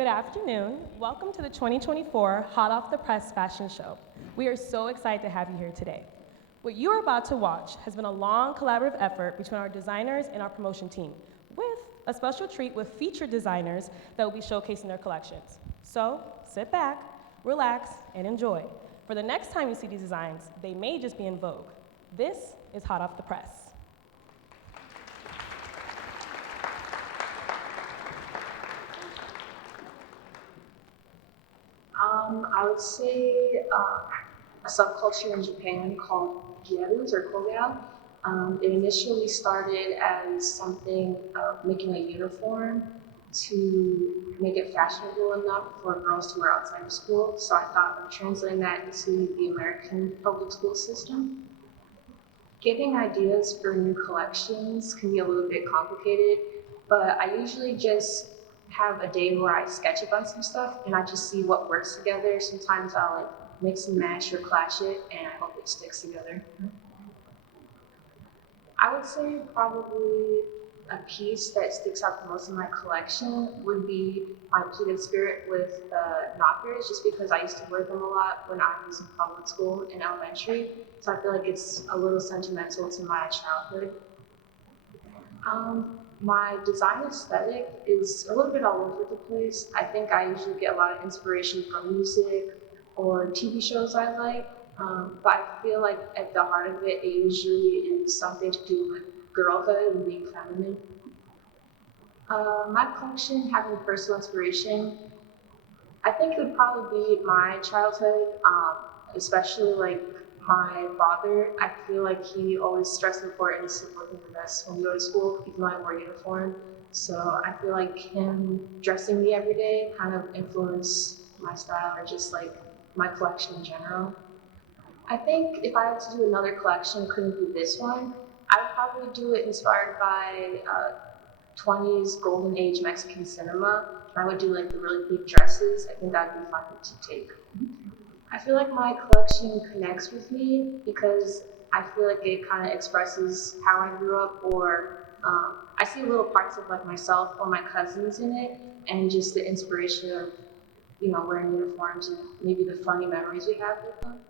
Good afternoon. Welcome to the 2024 Hot Off the Press Fashion Show. We are so excited to have you here today. What you are about to watch has been a long collaborative effort between our designers and our promotion team, with a special treat with featured designers that will be showcasing their collections. So sit back, relax, and enjoy. For the next time you see these designs, they may just be in vogue. This is Hot Off the Press. I would say a subculture in Japan called gyarus or koga. It initially started as something of making a uniform to make it fashionable enough for girls to wear outside of school. So I thought of translating that into the American public school system. Getting ideas for new collections can be a little bit complicated, but I usually just have a day where I sketch a bunch of stuff and I just see what works together. Sometimes I'll like mix and match or clash it and I hope it sticks together. I would say probably a piece that sticks out the most in my collection would be my pleated skirt with knockers, just because I used to wear them a lot when I was in public school in elementary. So I feel like it's a little sentimental to my childhood. My design aesthetic is a little bit all over the place. I think I usually get a lot of inspiration from music or TV shows I like, but I feel like at the heart of it, it usually is something to do with girlhood and being feminine. My collection having personal inspiration, I think it would probably be my childhood, especially like my father. I feel like he always stressed the importance of looking the best when we go to school, even though I wore uniform. So I feel like him dressing me every day kind of influenced my style or just like my collection in general. I think if I had to do another collection, it couldn't be this one. I would probably do it inspired by 20s golden age Mexican cinema. I would do like the really big dresses. I think that'd be fun to take. I feel like my collection connects with me because I feel like it kind of expresses how I grew up, or I see little parts of like myself or my cousins in it, and just the inspiration of wearing uniforms and maybe the funny memories we have with them.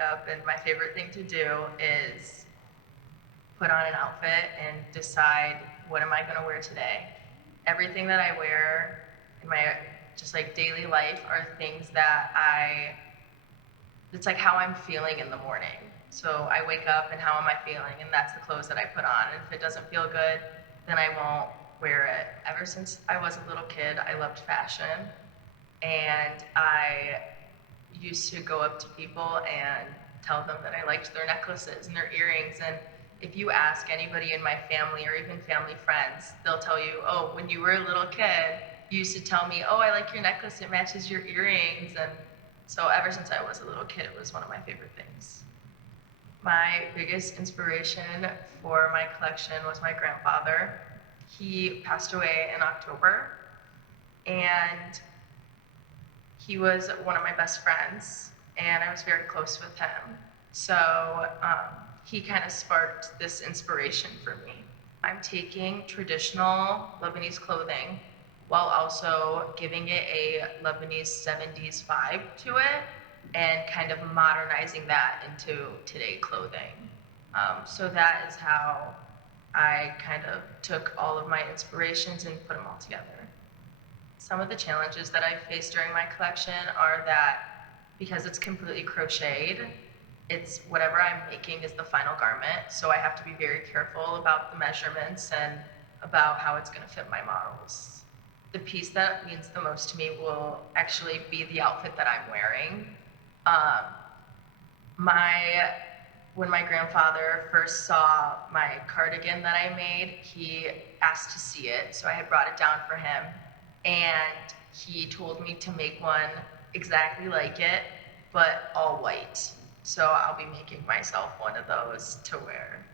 up and my favorite thing to do is put on an outfit and decide what am I going to wear today. Everything that I wear in my just like daily life are things that it's like how I'm feeling in the morning. So I wake up and how am I feeling, and that's the clothes that I put on. And if it doesn't feel good, then I won't wear it. Ever since I was a little kid, I loved fashion, and I used to go up to people and tell them that I liked their necklaces and their earrings. And if you ask anybody in my family or even family friends, they'll tell you, oh, when you were a little kid, you used to tell me, oh, I like your necklace, it matches your earrings. And so ever since I was a little kid, it was one of my favorite things. My biggest inspiration for my collection was my grandfather. He passed away in October, and he was one of my best friends, and I was very close with him. So he kind of sparked this inspiration for me. I'm taking traditional Lebanese clothing while also giving it a Lebanese 70s vibe to it and kind of modernizing that into today clothing. So that is how I kind of took all of my inspirations and put them all together. Some of the challenges that I faced during my collection are that because it's completely crocheted, it's whatever I'm making is the final garment, so I have to be very careful about the measurements and about how it's going to fit my models. The piece that means the most to me will actually be the outfit that I'm wearing. Um, when my grandfather first saw my cardigan that I made, he asked to see it, so I had brought it down for him, and he told me to make one exactly like it, but all white. So I'll be making myself one of those to wear.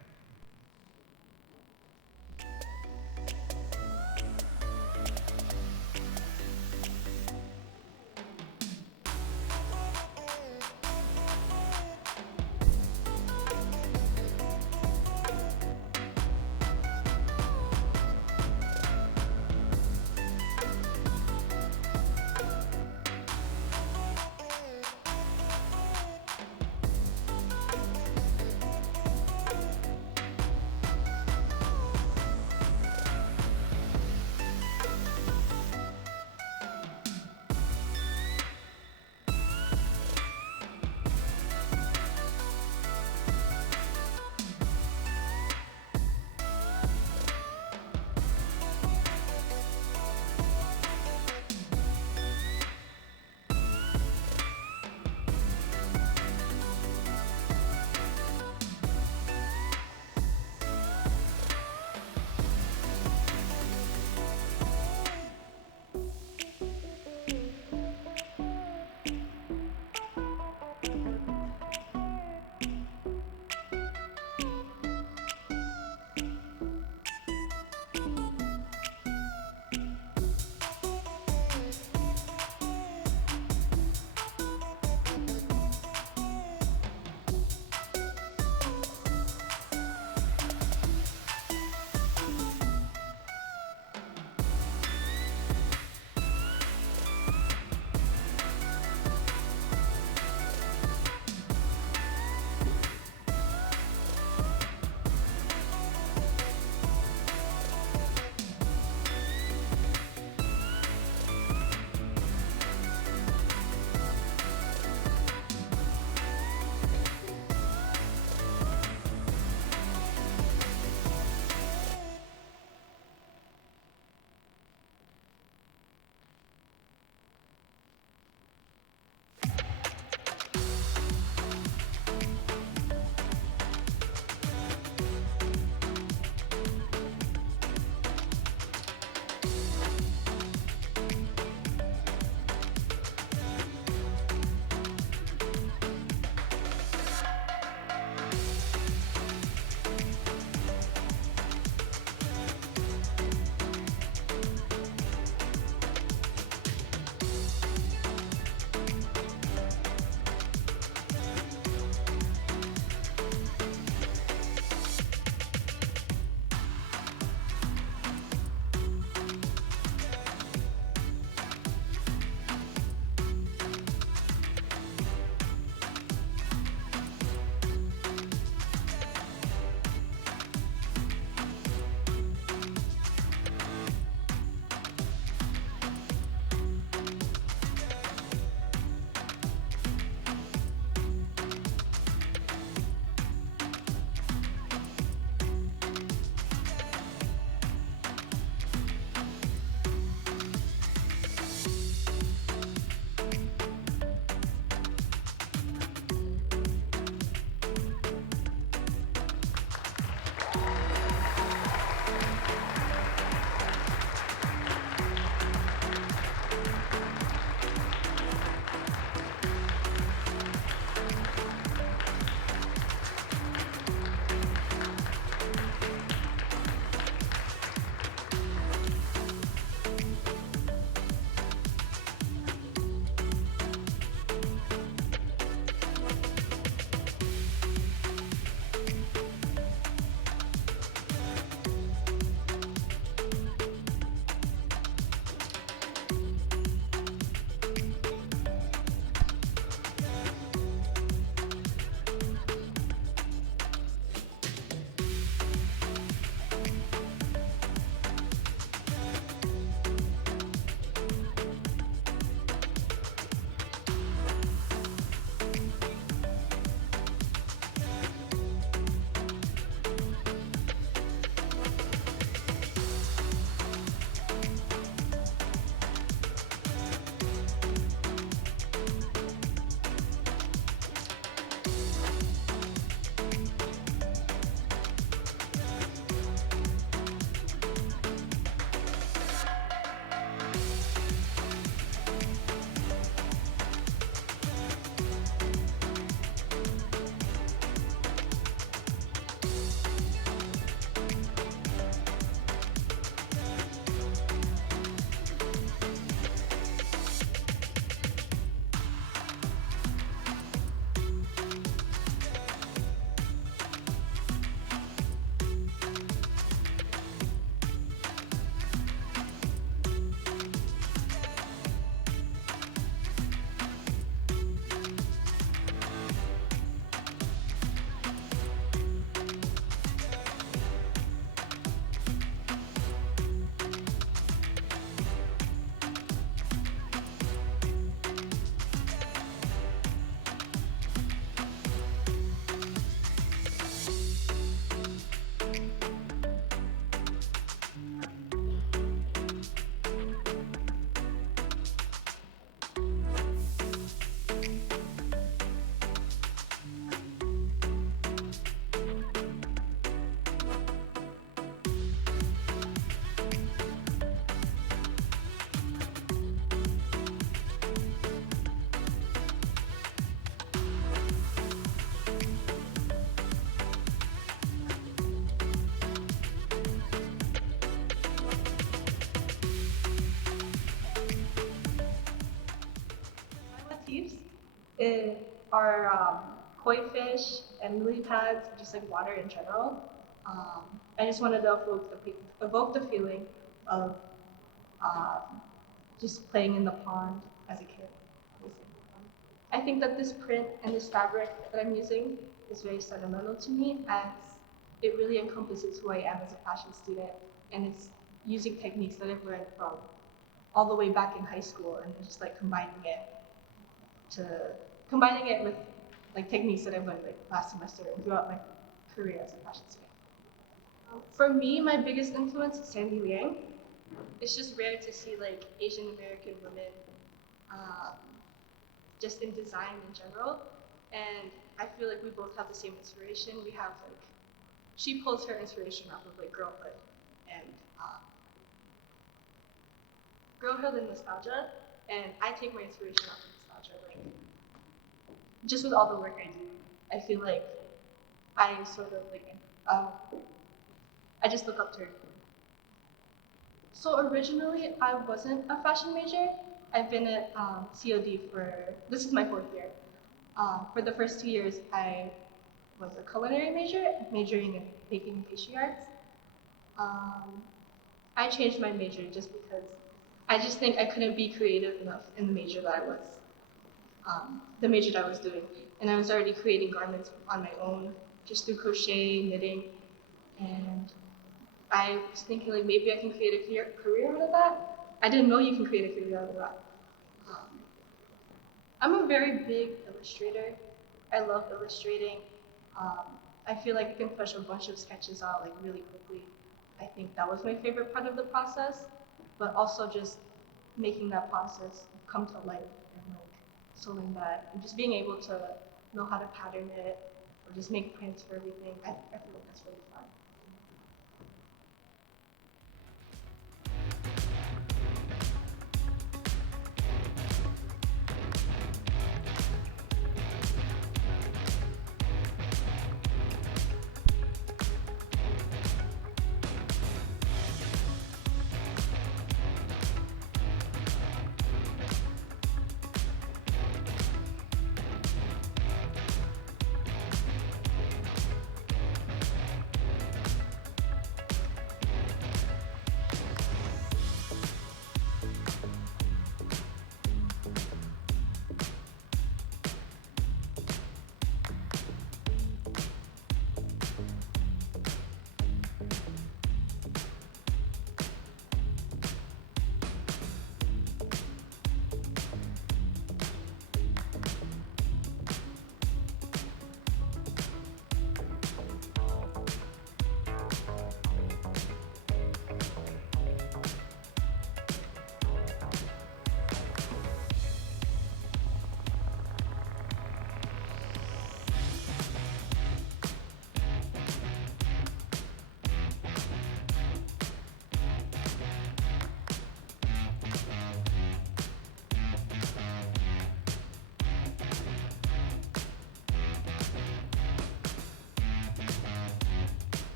leaves are koi fish and lily pads, just like water in general. I just wanted to evoke the feeling of just playing in the pond as a kid. I think that this print and this fabric that I'm using is very sentimental to me, as it really encompasses who I am as a fashion student, and it's using techniques that I've learned from all the way back in high school, and just like combining it with like techniques that I've learned like last semester and throughout my career as a fashion student. For me, my biggest influence is Sandy Liang. It's just rare to see like Asian American women um, just in design in general. And I feel like we both have the same inspiration. We have like, she pulls her inspiration off of like girlhood and nostalgia. And I take my inspiration off of nostalgia. Like, just with all the work I do, I feel like I sort of like, I just look up to her. So originally, I wasn't a fashion major. I've been at COD this is my 4th year. For the first 2 years, I was a culinary major, majoring in baking and pastry arts. I changed my major just because I just think I couldn't be creative enough in the major that I was doing. And I was already creating garments on my own, just through crochet, knitting, and I was thinking like maybe I can create a career out of that. I didn't know you can create a career out of that. I'm a very big illustrator. I love illustrating. I feel like I can push a bunch of sketches out like really quickly. I think that was my favorite part of the process, but also just making that process come to life and like sewing that and just being able to know how to pattern it or just make prints for everything. I feel like that's really fun.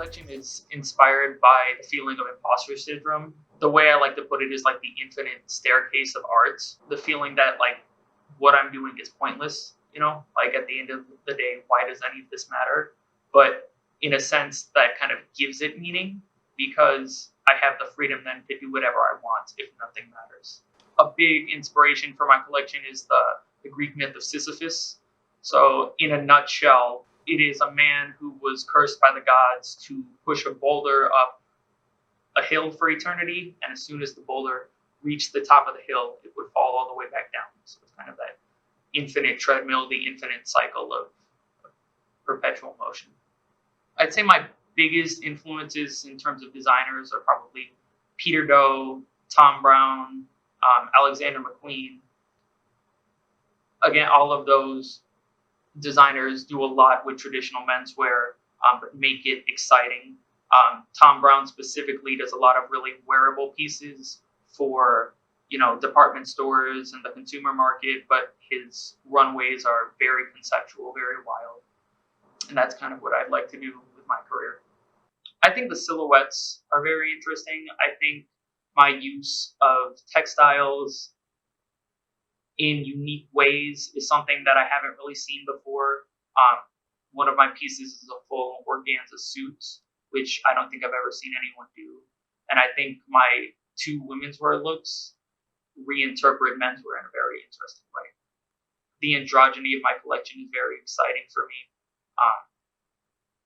collection is inspired by the feeling of imposter syndrome. The way I like to put it is like the infinite staircase of arts. The feeling that like what I'm doing is pointless, like at the end of the day, why does any of this matter? But in a sense that kind of gives it meaning because I have the freedom then to do whatever I want if nothing matters. A big inspiration for my collection is the Greek myth of Sisyphus. So in a nutshell, it is a man who was cursed by the gods to push a boulder up a hill for eternity, and as soon as the boulder reached the top of the hill, it would fall all the way back down. So it's kind of that infinite treadmill, the infinite cycle of perpetual motion. I'd say my biggest influences in terms of designers are probably Peter Doe, Tom Brown, Alexander McQueen. Again, all of those designers do a lot with traditional menswear, but make it exciting. Tom Brown specifically does a lot of really wearable pieces for, department stores and the consumer market, but his runways are very conceptual, very wild. And that's kind of what I'd like to do with my career. I think the silhouettes are very interesting. I think my use of textiles in unique ways is something that I haven't really seen before. One of my pieces is a full organza suit, which I don't think I've ever seen anyone do. And I think my two women's wear looks reinterpret menswear in a very interesting way. The androgyny of my collection is very exciting for me.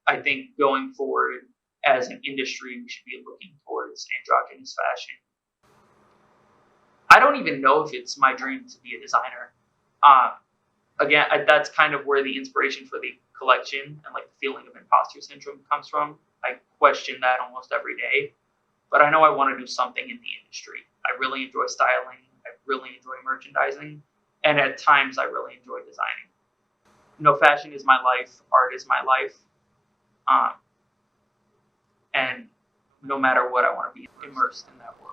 I think going forward as an industry, we should be looking towards androgynous fashion. I don't even know if it's my dream to be a designer. Again, that's kind of where the inspiration for the collection and like the feeling of imposter syndrome comes from. I question that almost every day, but I know I want to do something in the industry. I really enjoy styling. I really enjoy merchandising. And at times I really enjoy designing. Fashion is my life. Art is my life. And no matter what, I want to be immersed in that world.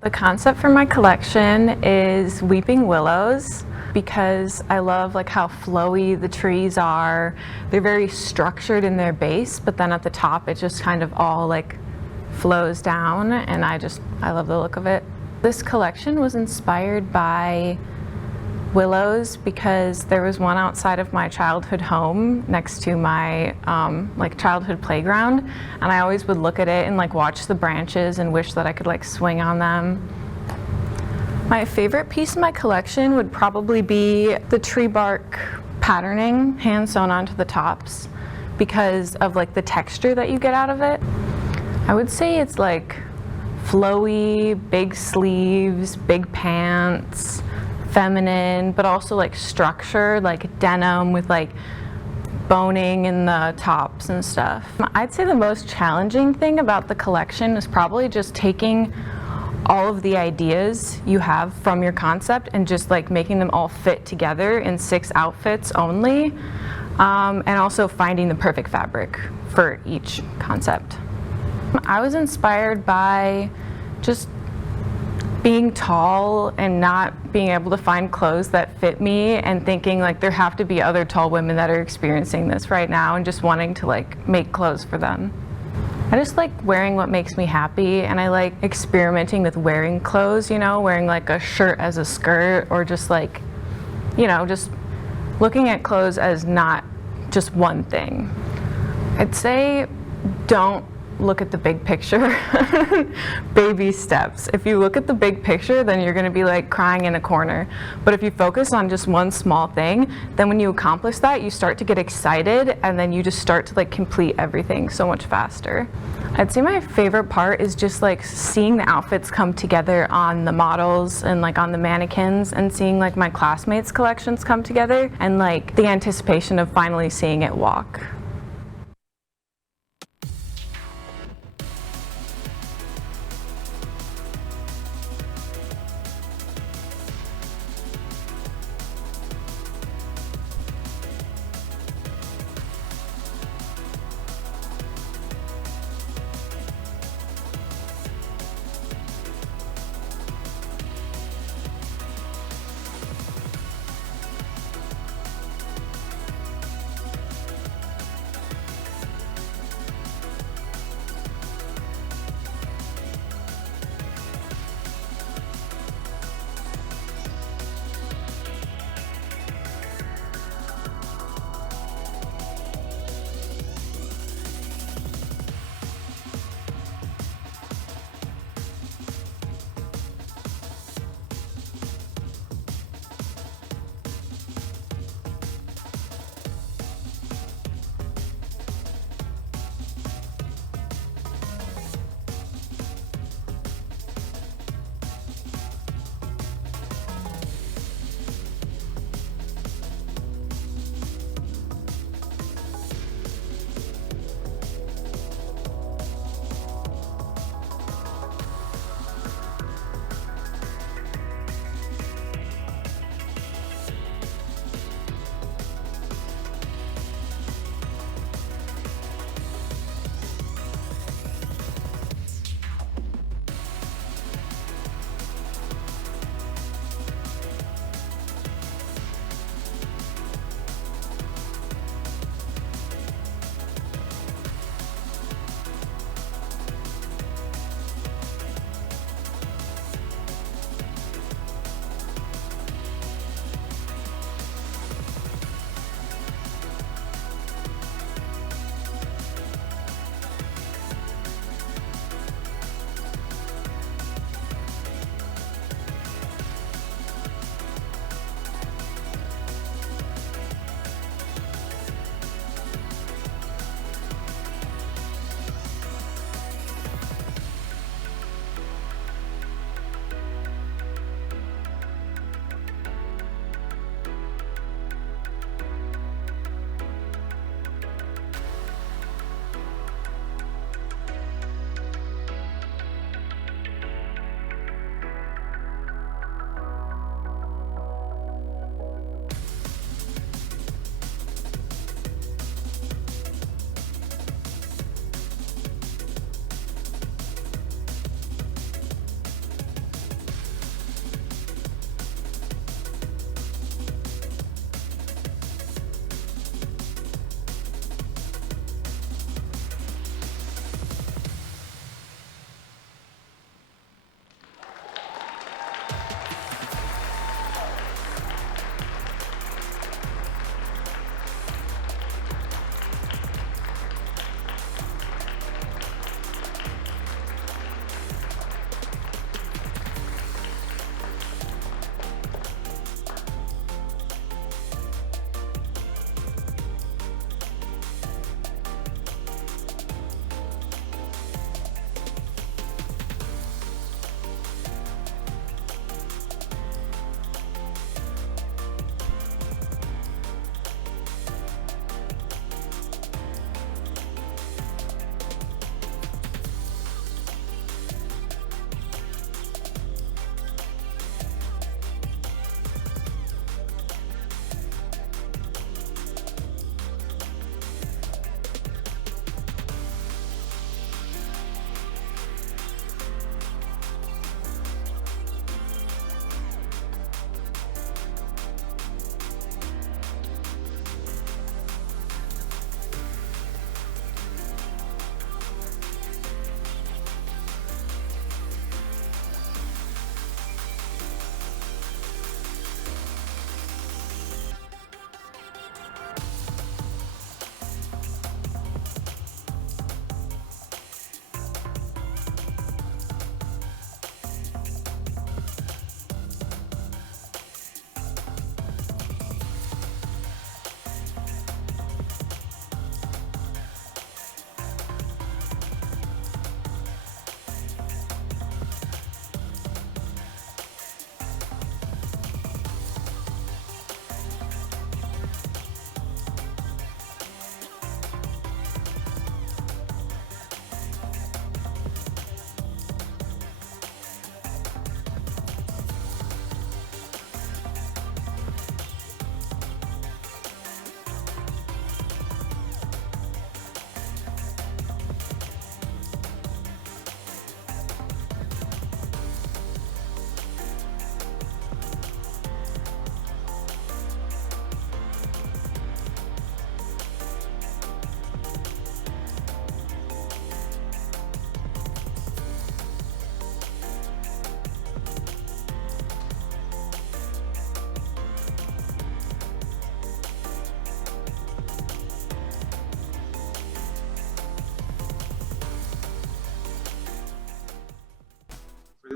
The concept for my collection is weeping willows because I love like how flowy the trees are. They're very structured in their base, but then at the top it just kind of all like flows down, and I love the look of it. This collection was inspired by willows because there was one outside of my childhood home next to my like childhood playground, and I always would look at it and like watch the branches and wish that I could like swing on them. My favorite piece of my collection would probably be the tree bark patterning hand sewn onto the tops because of like the texture that you get out of it. I would say it's like flowy, big sleeves, big pants, feminine, but also like structure, like denim with like boning in the tops and stuff. I'd say the most challenging thing about the collection is probably just taking all of the ideas you have from your concept and just like making them all fit together in 6 outfits only, and also finding the perfect fabric for each concept. I was inspired by just being tall and not being able to find clothes that fit me, and thinking like there have to be other tall women that are experiencing this right now, and just wanting to like make clothes for them. I just like wearing what makes me happy, and I like experimenting with wearing clothes, you know, wearing like a shirt as a skirt, or just like, you know, just looking at clothes as not just one thing. I'd say don't look at the big picture. Baby steps. If you look at the big picture, then you're going to be like crying in a corner. But if you focus on just one small thing, then when you accomplish that, you start to get excited, and then you just start to like complete everything so much faster. I'd say my favorite part is just like seeing the outfits come together on the models and like on the mannequins, and seeing like my classmates' collections come together, and like the anticipation of finally seeing it walk.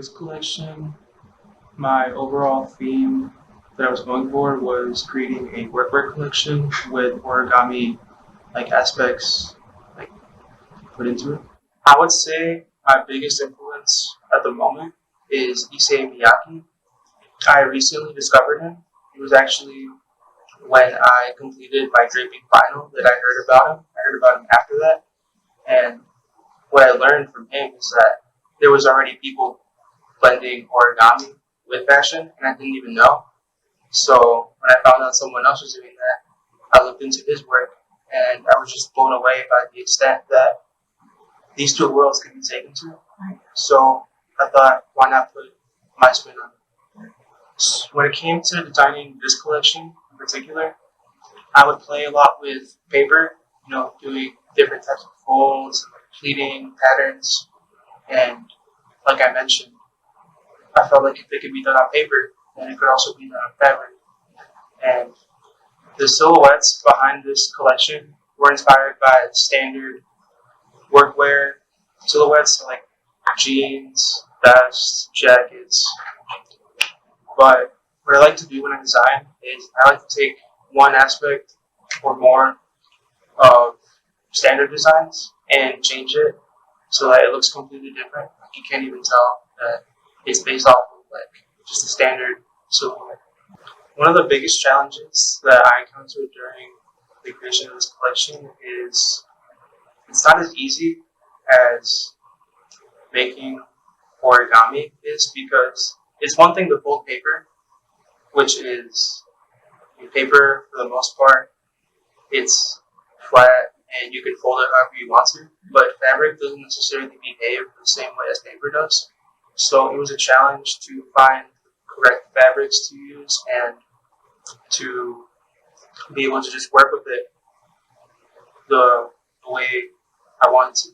this collection, my overall theme that I was going for was creating a workwear collection with origami aspects like put into it. I would say my biggest influence at the moment is Issei Miyake. I recently discovered him. It was actually when I completed my draping final that I heard about him. I heard about him after that, and what I learned from him is that there was already people blending origami with fashion, and I didn't even know. So when I found out someone else was doing that, I looked into his work, and I was just blown away by the extent that these two worlds can be taken to. So I thought, why not put my spin on it? So when it came to designing this collection in particular, I would play a lot with paper, doing different types of folds, pleating patterns, and like I mentioned, I felt like if it could be done on paper, then it could also be done on fabric. And the silhouettes behind this collection were inspired by standard workwear silhouettes, so like jeans, vests, jackets. But what I like to do when I design is I like to take one aspect or more of standard designs and change it so that it looks completely different. You can't even tell that it's based off of just a standard silhouette. One of the biggest challenges that I encountered during the creation of this collection is it's not as easy as making origami is, because it's one thing to fold paper, which is paper for the most part, it's flat and you can fold it however you want to, but fabric doesn't necessarily behave the same way as paper does. So it was a challenge to find correct fabrics to use and to be able to just work with it the way I wanted to.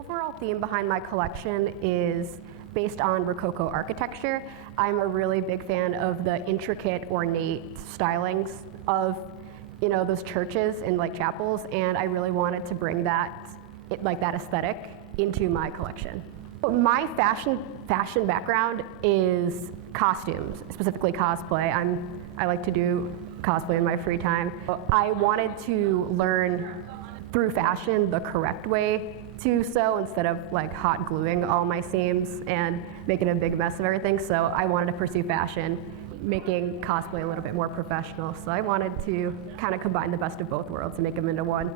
overall theme behind my collection is based on Rococo architecture. I'm a really big fan of the intricate, ornate stylings of, those churches and like chapels, and I really wanted to bring that aesthetic into my collection. My fashion background is costumes, specifically cosplay. I like to do cosplay in my free time. I wanted to learn through fashion the correct way to sew instead of like hot gluing all my seams and making a big mess of everything. So I wanted to pursue fashion, making cosplay a little bit more professional. So I wanted to kind of combine the best of both worlds and make them into one.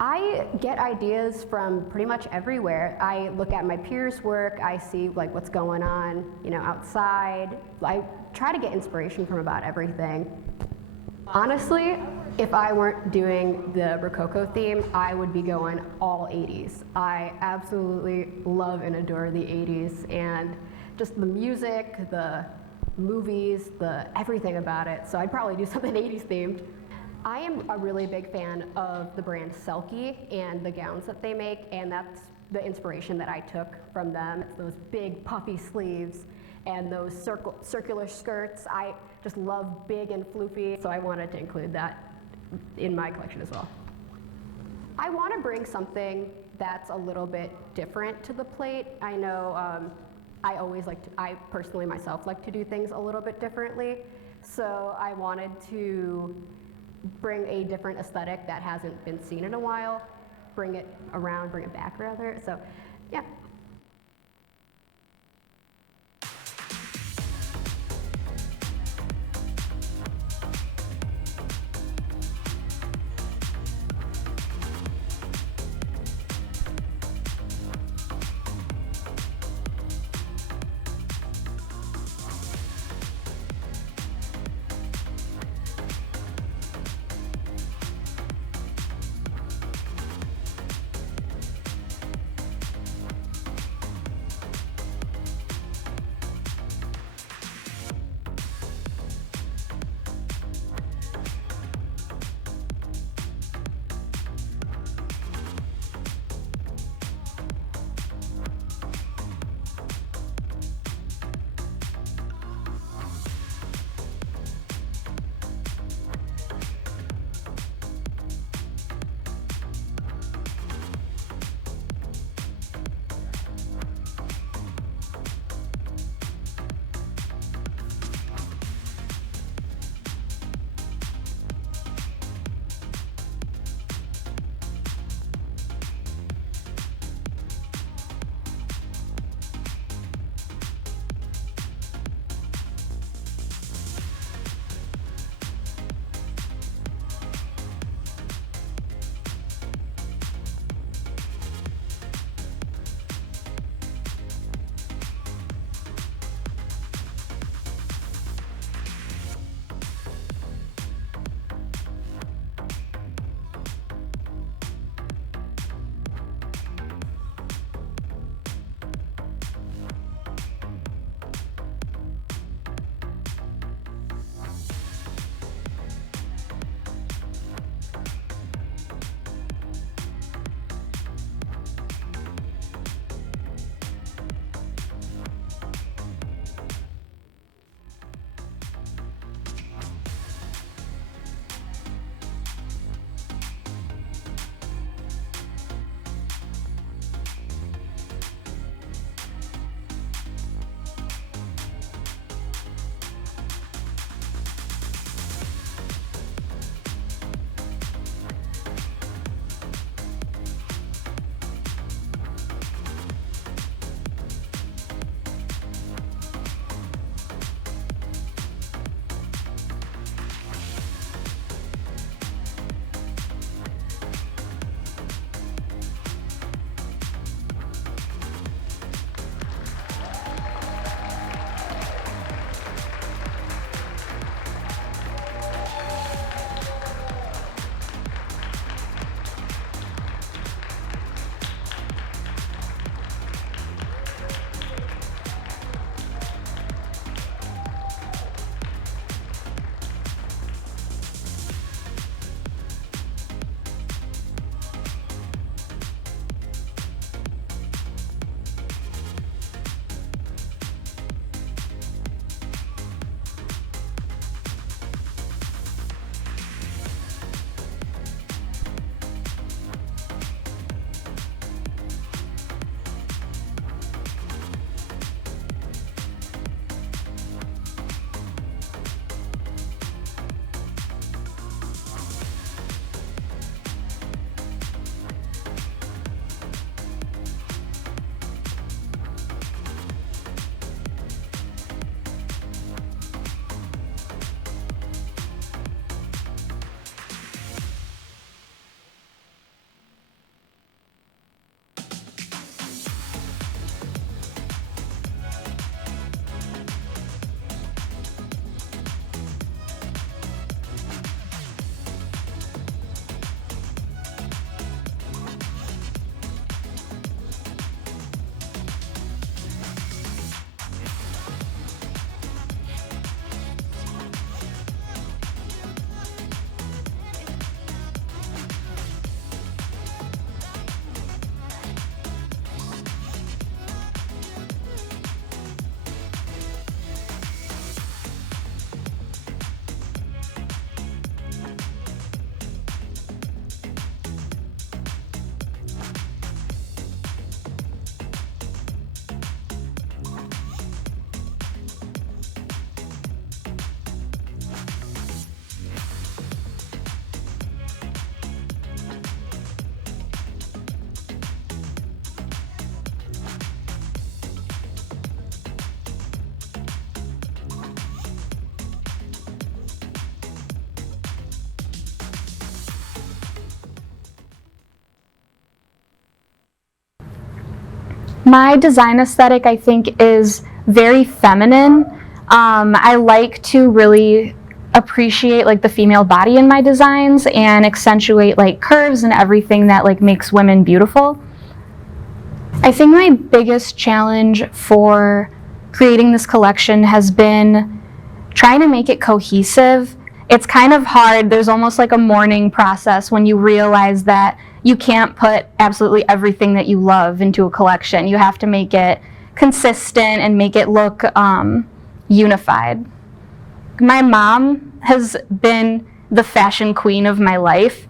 I get ideas from pretty much everywhere. I look at my peers' work, I see like what's going on, outside. I try to get inspiration from about everything. Honestly, if I weren't doing the Rococo theme, I would be going all 80s. I absolutely love and adore the 80s and just the music, the movies, everything about it. So I'd probably do something 80s themed. I am a really big fan of the brand Selkie and the gowns that they make, and that's the inspiration that I took from them. It's those big puffy sleeves and those circular skirts. I just love big and floofy, so I wanted to include that in my collection as well. I want to bring something that's a little bit different to the plate. I know I personally myself like to do things a little bit differently, so I wanted to bring a different aesthetic that hasn't been seen in a while, bring it back rather. So, yeah. My design aesthetic, I think, is very feminine. I like to really appreciate like the female body in my designs and accentuate like curves and everything that like makes women beautiful. I think my biggest challenge for creating this collection has been trying to make it cohesive. It's kind of hard. There's almost like a mourning process when you realize that you can't put absolutely everything that you love into a collection. You have to make it consistent and make it look unified. My mom has been the fashion queen of my life,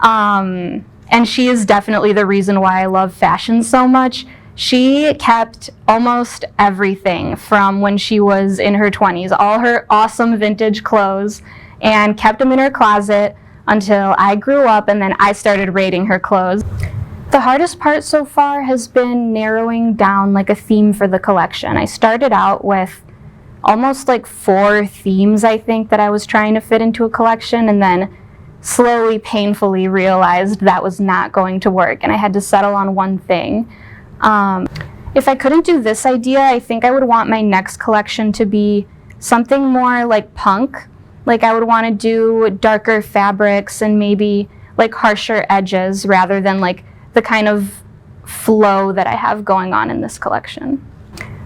and she is definitely the reason why I love fashion so much. She kept almost everything from when she was in her 20s, all her awesome vintage clothes, and kept them in her closet until I grew up and then I started raiding her clothes. The hardest part so far has been narrowing down like a theme for the collection. I started out with almost like 4 themes, I think, that I was trying to fit into a collection, and then slowly, painfully realized that was not going to work and I had to settle on one thing. If I couldn't do this idea, I think I would want my next collection to be something more like punk. Like I would want to do darker fabrics and maybe like harsher edges rather than like the kind of flow that I have going on in this collection.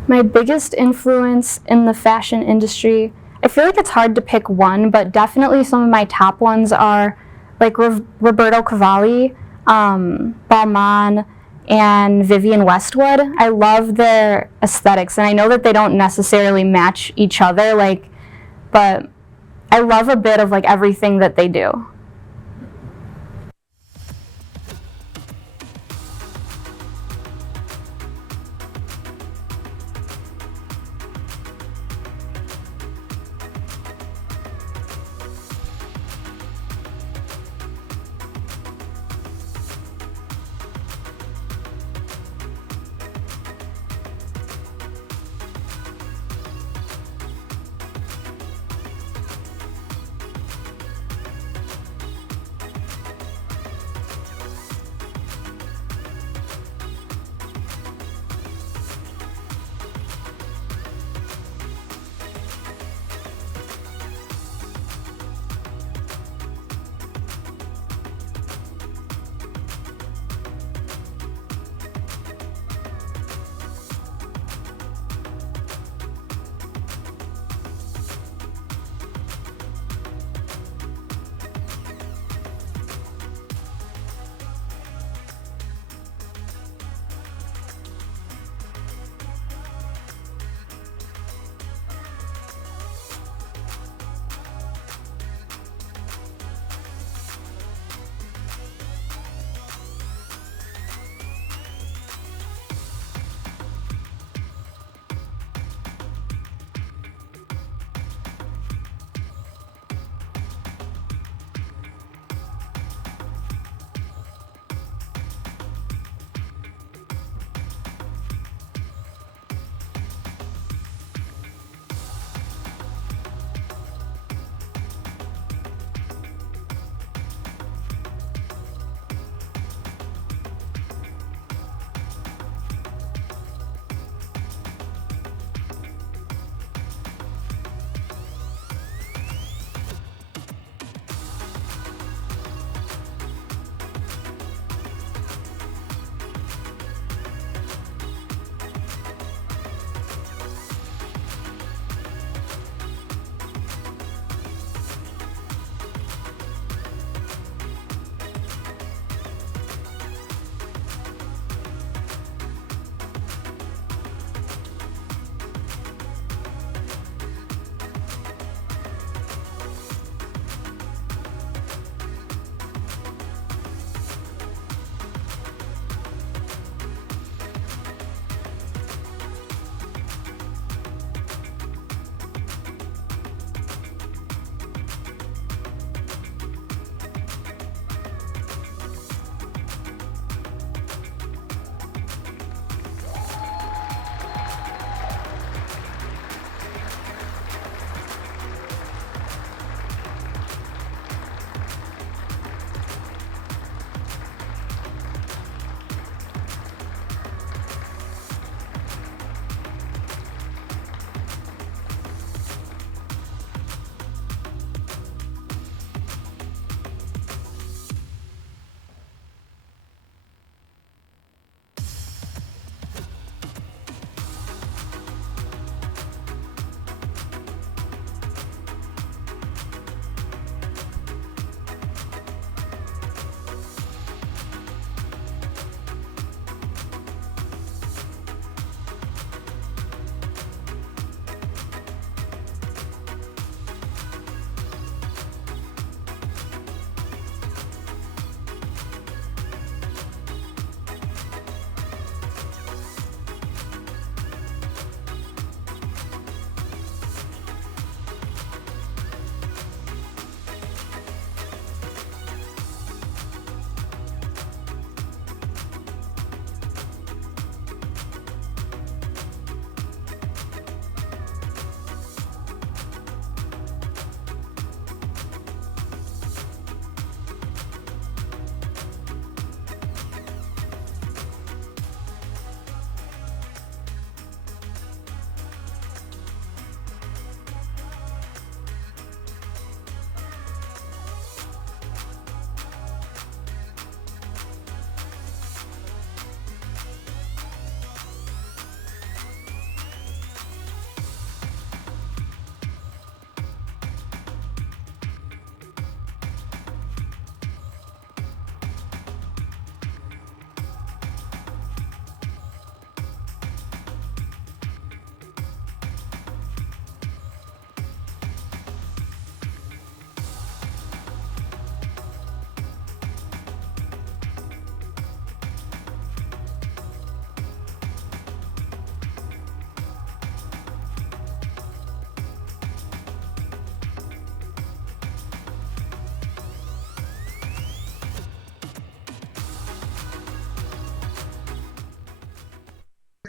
My biggest influence in the fashion industry, I feel like it's hard to pick one, but definitely some of my top ones are like Roberto Cavalli, Balmain, and Vivienne Westwood. I love their aesthetics, and I know that they don't necessarily match each other, but I love a bit of like everything that they do.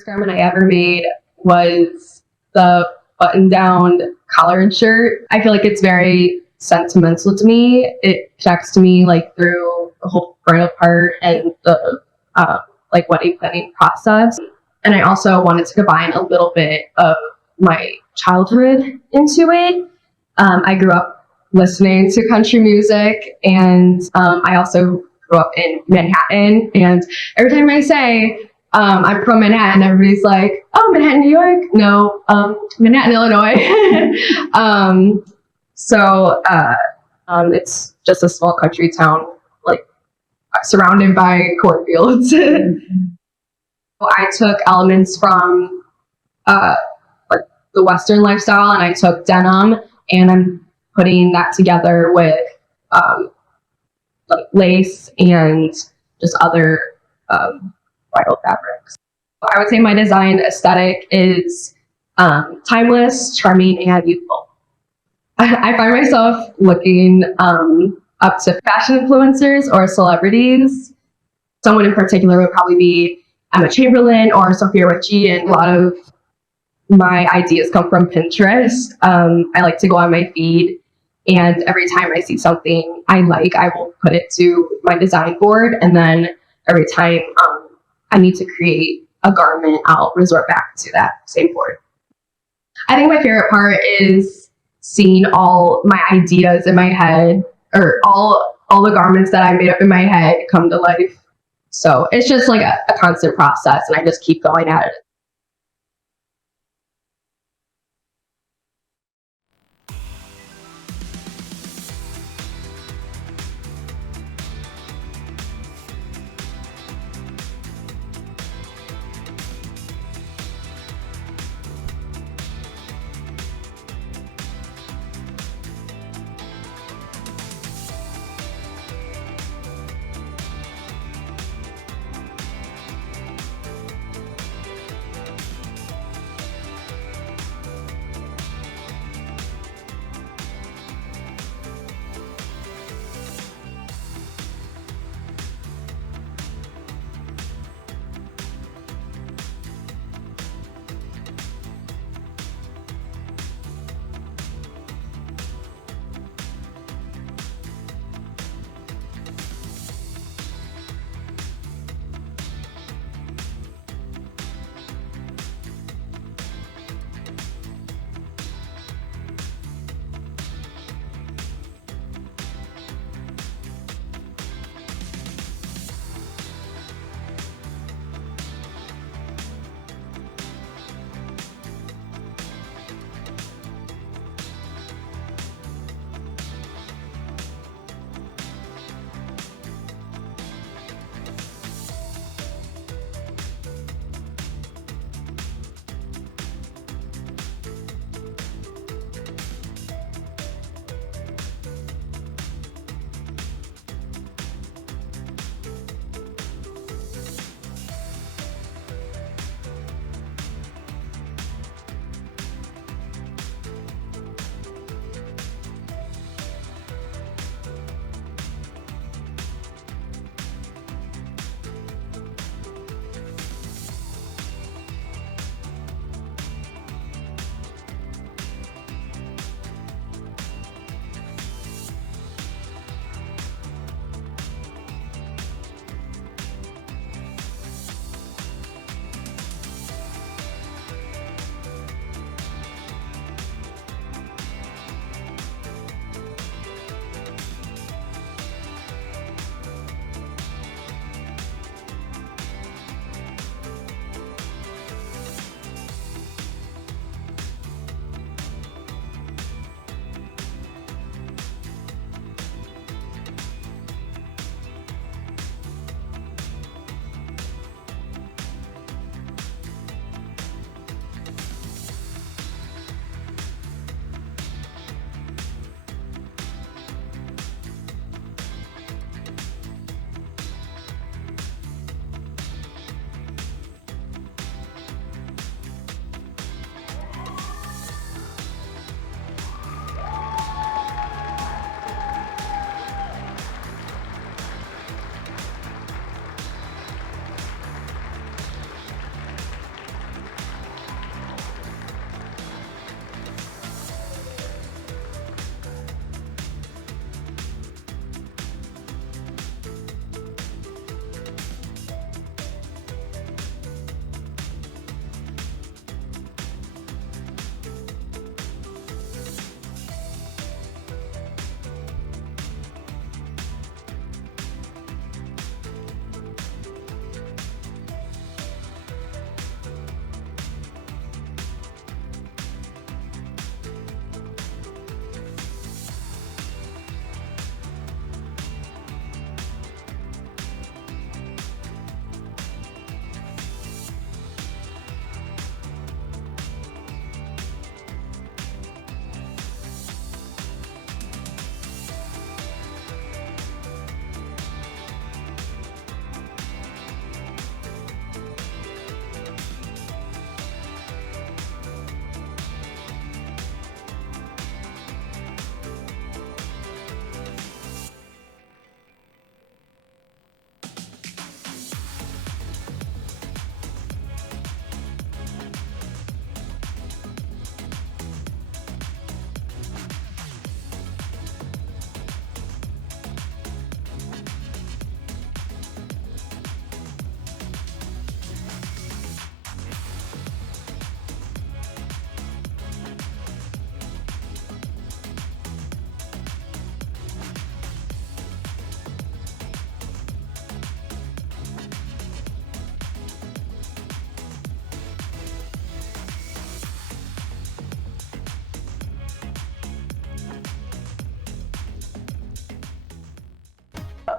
garment I ever made was the button-down collared shirt. I feel like it's very sentimental to me. It connects to me like through the whole bridal part and the like wedding planning process. And I also wanted to combine a little bit of my childhood into it. I grew up listening to country music, and I also grew up in Manhattan. And every time I say I'm from Manhattan, everybody's like, "Oh, Manhattan, New York?" No, Manhattan, Illinois. It's just a small country town, like surrounded by cornfields. I took elements from like the Western lifestyle, and I took denim, and I'm putting that together with like lace and just other bridal fabrics. I would say my design aesthetic is timeless, charming, and youthful. I find myself looking up to fashion influencers or celebrities. Someone in particular would probably be Emma Chamberlain or Sophia Richie, and a lot of my ideas come from Pinterest. I like to go on my feed, and every time I see something I like, I will put it to my design board, and then every time I need to create a garment, I'll resort back to that same board. I think my favorite part is seeing all my ideas in my head, or all the garments that I made up in my head come to life. So it's just like a constant process, and I just keep going at it.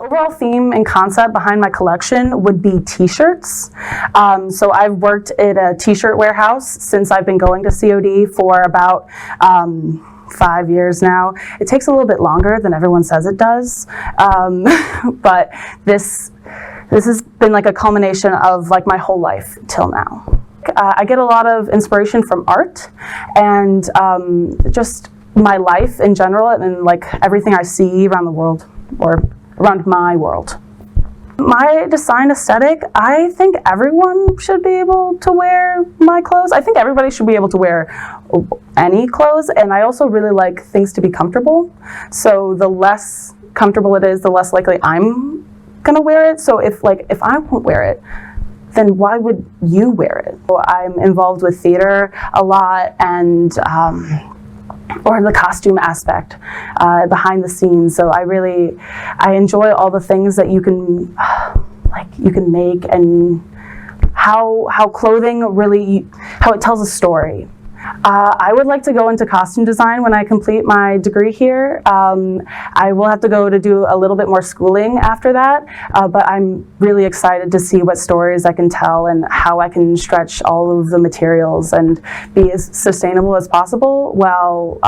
overall theme and concept behind my collection would be t-shirts. So I've worked at a t-shirt warehouse since I've been going to COD for about 5 years now. It takes a little bit longer than everyone says it does, but this has been like a culmination of like my whole life till now. I get a lot of inspiration from art and just my life in general and like everything I see around the world or around my world. My design aesthetic, I think everyone should be able to wear my clothes. I think everybody should be able to wear any clothes, and I also really like things to be comfortable. So the less comfortable it is, the less likely I'm gonna wear it. So if I won't wear it, then why would you wear it? So I'm involved with theater a lot and or the costume aspect behind the scenes. So I enjoy all the things that you can make and how clothing really, how it tells a story. I would like to go into costume design when I complete my degree here. I will have to go to do a little bit more schooling after that, but I'm really excited to see what stories I can tell and how I can stretch all of the materials and be as sustainable as possible while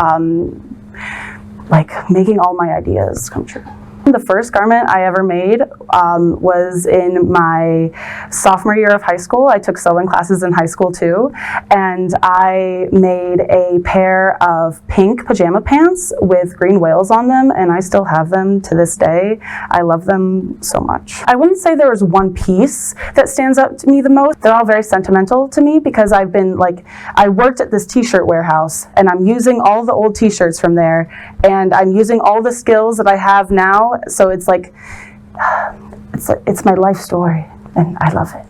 making all my ideas come true. The first garment I ever made was in my sophomore year of high school. I took sewing classes in high school too, and I made a pair of pink pajama pants with green whales on them, and I still have them to this day. I love them so much. I wouldn't say there was one piece that stands out to me the most. They're all very sentimental to me because I worked at this t-shirt warehouse, and I'm using all the old t-shirts from there, and I'm using all the skills that I have now. So it's my life story, and I love it.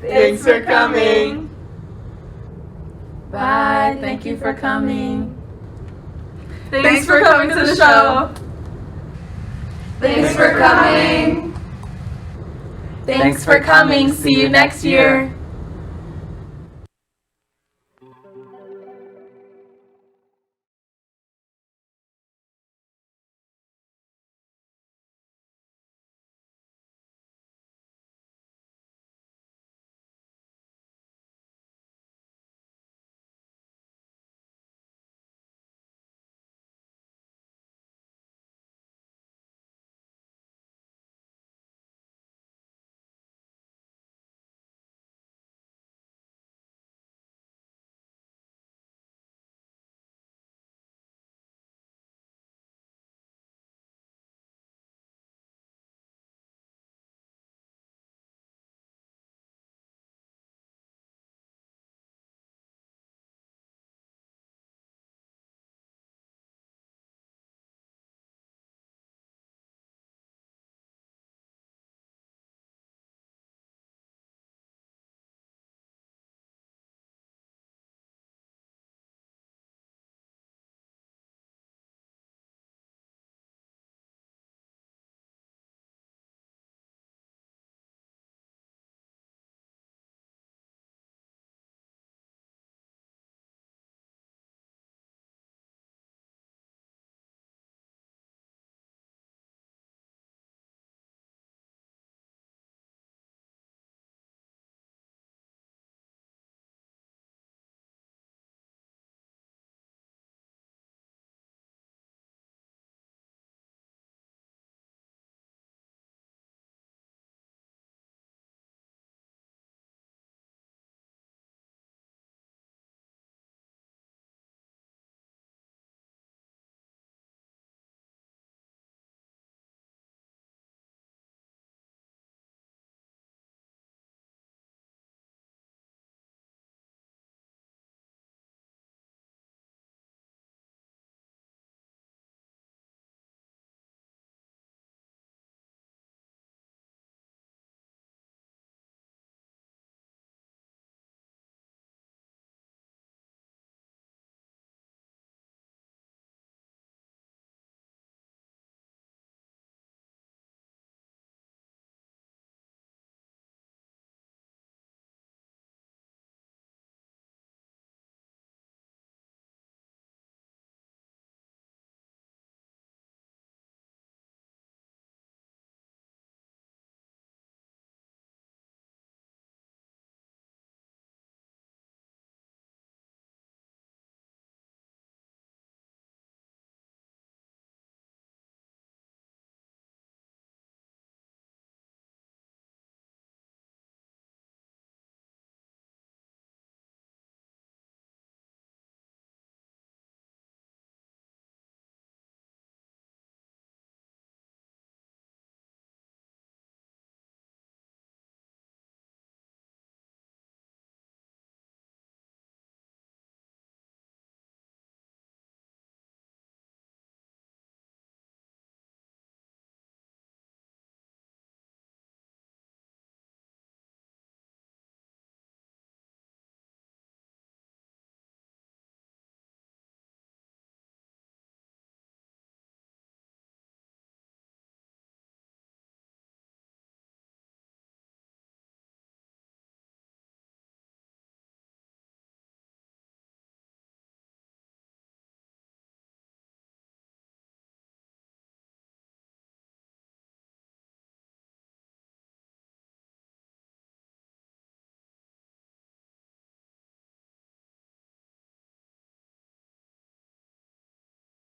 Thanks for coming. Bye. Thank you for coming. Thanks for coming to the show. Thanks for coming. Thanks for coming. See you next year.